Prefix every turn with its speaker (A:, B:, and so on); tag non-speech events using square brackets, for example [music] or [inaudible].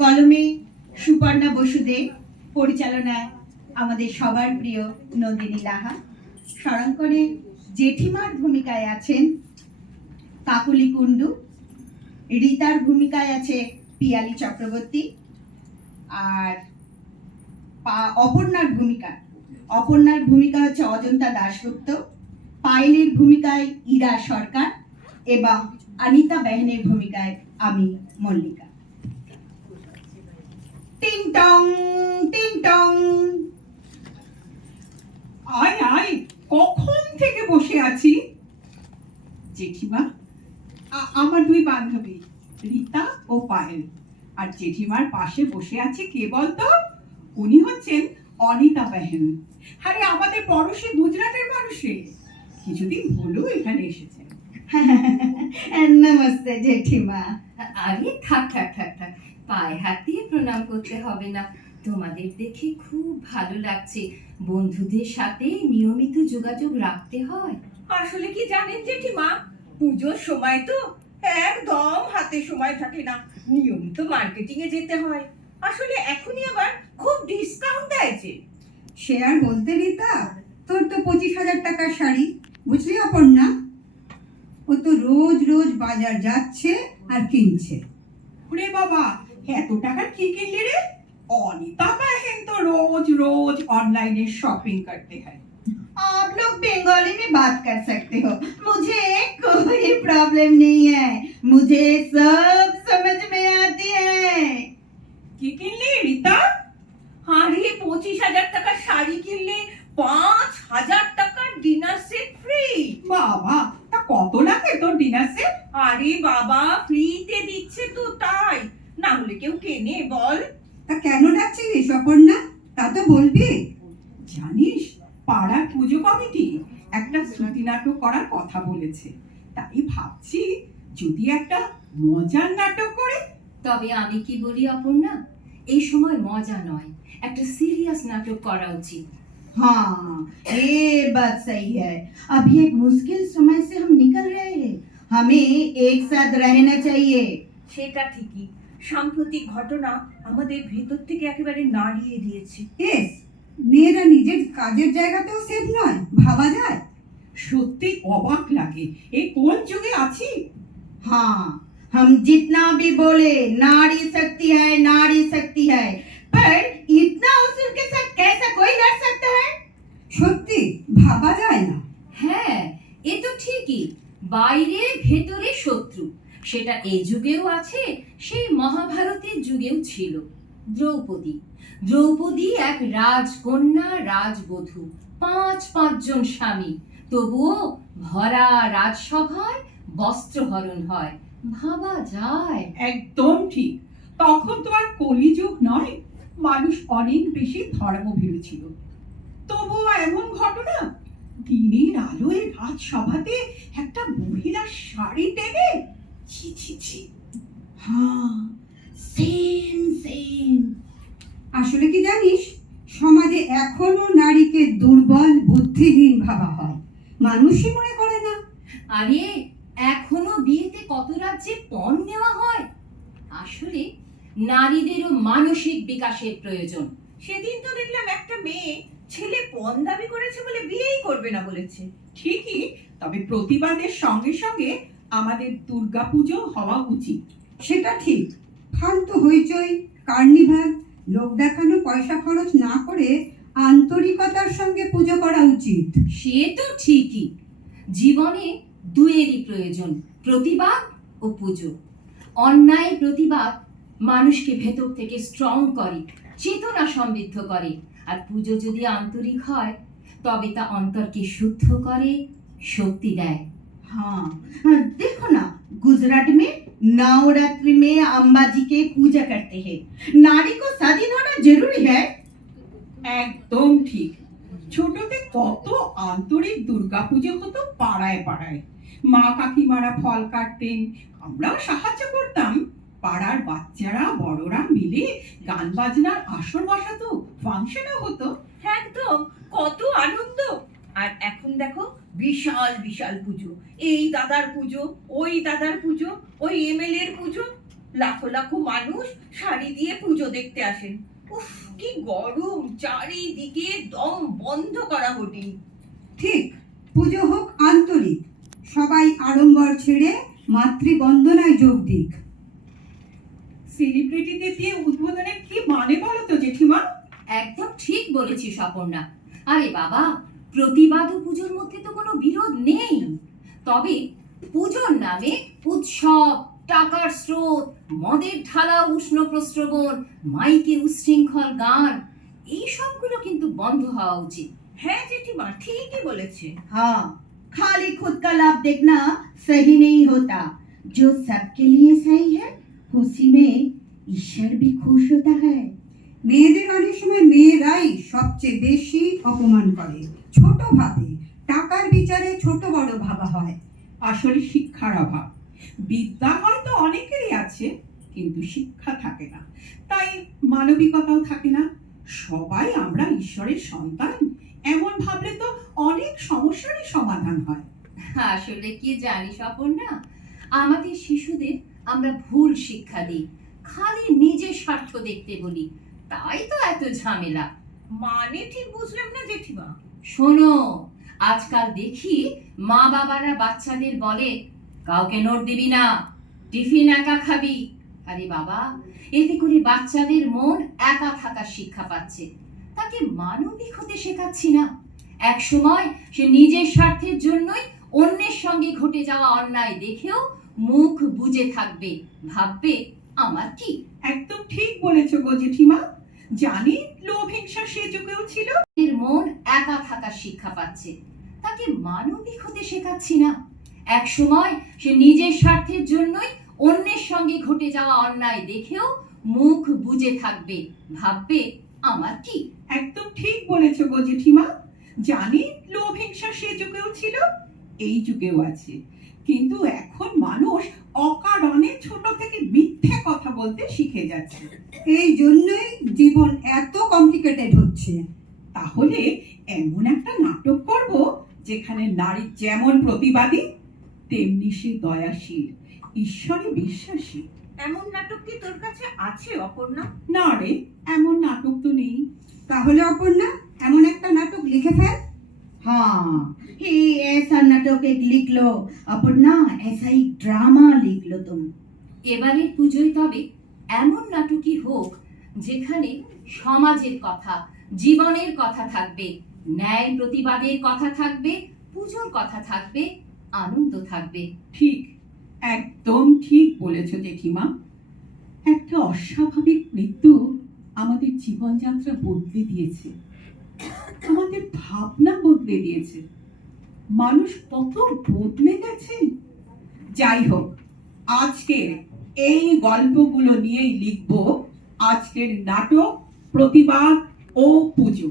A: কলমে সুপর্ণা বসুদেব পরিচালনায় আমাদের সবার প্রিয় নন্দিনী লাহা। স্মরণকরে জেঠিমার ভূমিকায় আছেন কাকুলি কুণ্ডু, রীতার ভূমিকায় আছে পিয়ালি চক্রবর্তী, আর অপর্ণার ভূমিকা। অপর্ণার ভূমিকা হচ্ছে অজন্তা দাশগুপ্ত, পায়েলের ভূমিকায় ইরা সরকার, এবং অনিতা বেহেনের ভূমিকায় আমি মল্লিকা। টিং টং টিং
B: আয় আয় কখন থেকে বসে আছি? জেঠিমা আমার দুই বান্ধবী রীতা ও পায়েল। আর জেঠিমার পাশে বসে আছে কে বলতো? উনি হচ্ছেন অনিতা বেহেন আরে আমাদের পড়োশি গুজরাটের মানুষে। কিছুদিন হলো এখানে এসেছেন [laughs]
A: নমস্তে জেঠিমা।
C: আরে থাক থাক থাক থাক। পায়ে হাত দিয়ে প্রণাম করতে হবে না। তোমাদের দেখে খুব ভালো লাগছে। বন্ধুদের সাথে নিয়মিত যোগাযোগ রাখতে হয়।
D: আসলে কি জানেন জেঠিমা? পুজোর সময় তো একদম হাতে সময় থাকে না। নিয়মিত মার্কেটিং এ যেতে হয়। আসলে এখনই আবার খুব ডিসকাউন্ট দেয় যে।
E: সে আর বলতে রিতা তোর তো পঁচিশ হাজার টাকার শাড়ি বুঝলি অপর্ণা? ও তো রোজ রোজ বাজার যাচ্ছে আর কিনছে।
B: ওরে বাবা এত টাকার কি কিনলি রে অনিতা বেহেন তো রোজ রোজ অনলাইনে শপিং করতে হয়
A: आप लोग बंगाली में बात कर सकते हो मुझे कोई प्रॉब्लम नहीं है मुझे सब समझ में आती है
B: কি কিনলি রীতা
D: আরে পঁচিশ হাজার টাকার শাড়ি কিনলে পাঁচ
B: পাড়ার পুজো কমিটি একটা শ্রুতি নাটক করার কথা বলেছে তাই ভাবছি যদি একটা মজার নাটক করে
C: তবে আমি কি বলি অপর্ণা এই সময় মজা নয় একটা সিরিয়াস নাটক করা উচিত
A: हाँ ये बात सही है अभी एक मुश्किल समय से हम निकल रहे हैं हमें एक साथ रहना चाहिए
D: সেটা ঠিকই সাম্প্রতিক ঘটনা আমাদের ভেতর থেকে একেবারে নাড়িয়ে দিয়েছে
E: এস মেয়েরা নিজের কাজের জায়গাতেও সেফ নয় ভাবা যায়
B: সত্যি অবাক লাগে এই কোন যুগে আছি
A: हाँ हम जितना भी बोले नारी शक्ति है नारी शक्ति है पर इतना असुर के साथ कैसा कोई लड़ सकता है
E: সত্যি ভাবা যায় না
C: হ্যাঁ এ তো ঠিকই বাইরে ভেতরে শত্রু সেটা এ যুগেও আছে সেই মহাভারতের যুগেও ছিল দ্রৌপদী দ্রৌপদী এক রাজকন্যা, রাজবধূ, পাঁচ পাঁচজন স্বামী। তবুও ভরা রাজসভায় বস্ত্র হরণ হয়। ভাবা যায়।
B: একদম ঠিক। তখন তো আর কলিযুগ নয়। মানুষ অনেক বেশি ধর্মভীরু ছিল। তবুও এমন ঘটনা, দিনের আলোয় রাজসভাতে একটা মহিলা শাড়ি টেনে, ছি ছি ছি।
A: হ্যাঁ সেম সেম।
E: আসলে কি জানিস? সমাজে এখনও নারীকে দুর্বল বুদ্ধিহীন ভাবা হয়। মানুষই মনে করে না।
C: আরে এখনও বিয়েতে কত রাজ্যে পণ নেওয়া হয়? আসলে নারীদেরও মানসিক বিকাশের প্রয়োজন।
D: সেদিন তো দেখলাম একটা মেয়ে ছেলে পণ দাবি করেছে বলে বিয়েই করবে না বলেছে।
B: ঠিকই তবে প্রতিবাদের সঙ্গে সঙ্গে আমাদের দুর্গাপুজো হওয়া উচিত।
E: সেটা ঠিক। ফালতু হইচই কার্নিভাল। লোক দেখানো পয়সা খরচ না করে আন্তরিকতার সঙ্গে পুজো করা উচিত।
C: সে তো ঠিকই। জীবনে দুয়েরই প্রয়োজন প্রতিবাদ ও পুজো। অন্যায় প্রতিবাদ মানুষকে ভেতর থেকে স্ট্রং করে চেতনা সমৃদ্ধ করে। আর পুজো যদি আন্তরিক হয় তবে তা অন্তরকে শুদ্ধ করে শক্তি দেয়।
A: হ্যাঁ দেখো না গুজরাট মেয়ে नवरात्रि में अम्बा जी के पूजा करते हैं नारी को स्वाधीन होना जरूरी है
B: একদম ঠিক ছোটতে কত আন্তরিক দুর্গাপুজো হতো পাড়ায় পাড়ায় মা কাকিমারা ফল কাটতেন আমরাও সাহায্য করতাম পাড়ার বাচ্চারা বড়রা মিলে গান বাজনার আসর বসাতো ফাংশনও হতো
D: একদম কত আনন্দ আর এখন দেখো বিশাল বিশাল পুজো। এই দাদার পুজো ওই দাদার পুজো ওই এমএলএ এর পুজো। লাখো লাখো মানুষ শাড়ি দিয়ে পুজো দেখতে আসেন। উফ কি গরম চারিদিকে দম বন্ধ করা হোটেল
E: ঠিক পুজো হোক আন্তরিক। সবাই আড়ম্বর ছেড়ে মাতৃবন্দনায় যোগ দিক।
B: সেলিব্রিটিদের দিয়ে উদ্বোধনের কি মানে বলো তো জেঠিমা?
C: একদম ঠিক বলেছিস অপর্ণা। আরে বাবা প্রতিবাদ ও পুজোর মধ্যে তো কোনো বিরোধ নেই তবে পুজোর নামে উৎসব টাকার স্রোত মদের ঢালা উষ্ণ প্রস্রবণ মাইকে উচ্ছৃঙ্খল গান এই সবগুলো কিন্তু বন্ধ হওয়া উচিত
D: হ্যাঁ জেঠিমা ঠিকই বলেছে
A: हाँ खाली खुद का लाभ देखना सही नहीं होता जो सबके लिए सही है उसी में ईश्वर भी खुश होता है
E: মেয়েদের অনেক সময় মেয়েরাই সবচেয়ে বেশি অপমান করে। ছোট ভাবে টাকার বিচারে ছোট বড় ভাবা হয়।
B: আসলে শিক্ষার অভাব। বিদ্যা হয়তো অনেকেরই আছে, কিন্তু শিক্ষা থাকে না। তাই মানবিকতাও থাকে না। সবাই আমরা ঈশ্বরের সন্তান। এমন ভাবলে তো অনেক সমস্যারই সমাধান হয়।
C: আসলে কি জানিস না আমাদের শিশুদের আমরা ভুল শিক্ষা দিই। খালি নিজের স্বার্থ দেখতে বলি। তাই তো এত ঝামেলা।
D: মানে ঠিক বুঝলাম না জেঠিমা।
C: শোনো আজকাল দেখি মা বাবারা বাচ্চাদের বলে কাউকে নোট দিবি না টিফিন একা খাবি। আরে বাবা এতে করে বাচ্চাদের মন একা থাকার শিক্ষা পাচ্ছে। তাকে মানবিক হতে শেখাচ্ছি না। এক সময় সে নিজের স্বার্থের জন্যই অন্যের সঙ্গে ঘটে যাওয়া অন্যায় দেখেও মুখ বুজে থাকবে ভাববে আমার কি?
B: একদম ঠিক বলেছ গো জেঠিমা। জানি লোভ হিংসা সে যুগেও ছিল।
C: এর মন একা থাকার শিক্ষা পাচ্ছে। তাকে মানবিক হতে শেখাচ্ছি না। এক সময় সে নিজের স্বার্থের জন্যই অন্যের সঙ্গে ঘটে যাওয়া অন্যায় দেখেও মুখ বুজে থাকবে। ভাববে, আমার কি?
B: একদম ঠিক বলেছ গো জেঠিমা। জানি লোভ হিংসা সে যুগেও ছিল, এই যুগেও আছে। কিন্তু এখন মানুষ অকারণে ছোট থেকে মিথ্যে কথা বলতে শিখে যাচ্ছে।
E: এই জন্যই জীবন এত কমপ্লিকেটেড হচ্ছে।
B: তাহলে এমন একটা নাটক করব যেখানে নারী যেমন প্রতিবাদী তেমনি সে দয়াশীল ঈশ্বরে বিশ্বাসী।
D: এমন নাটক কি তোর কাছে আছে অপর্ণা?
B: না রে এমন নাটক তো নেই।
E: তাহলে অপর্ণা এমন একটা নাটক লিখে ফেল।
A: हाँ নাটক লিখলো লো না এসাই ড্রামা লিখলো তুমি। এবারে
C: এবারের পুজোয় তবে এমন নাটকই হোক যেখানে সমাজের কথা জীবনের কথা থাকবে ন্যায় প্রতিবাদের কথা থাকবে পুজোর কথা থাকবে আনন্দ থাকবে।
B: ঠিক একদম ঠিক বলেছ জেঠিমা। একটা অস্বাভাবিক মৃত্যু আমাদের জীবনযাত্রা বদলে দিয়েছে। আমাদের ভাবনা বদলে দিয়েছে। মানুষ কত বদলে গেছে যাই হোক আজকের এই গল্পগুলো নিয়েই লিখব আজকের নাটক, প্রতিবাদ ও পুজো।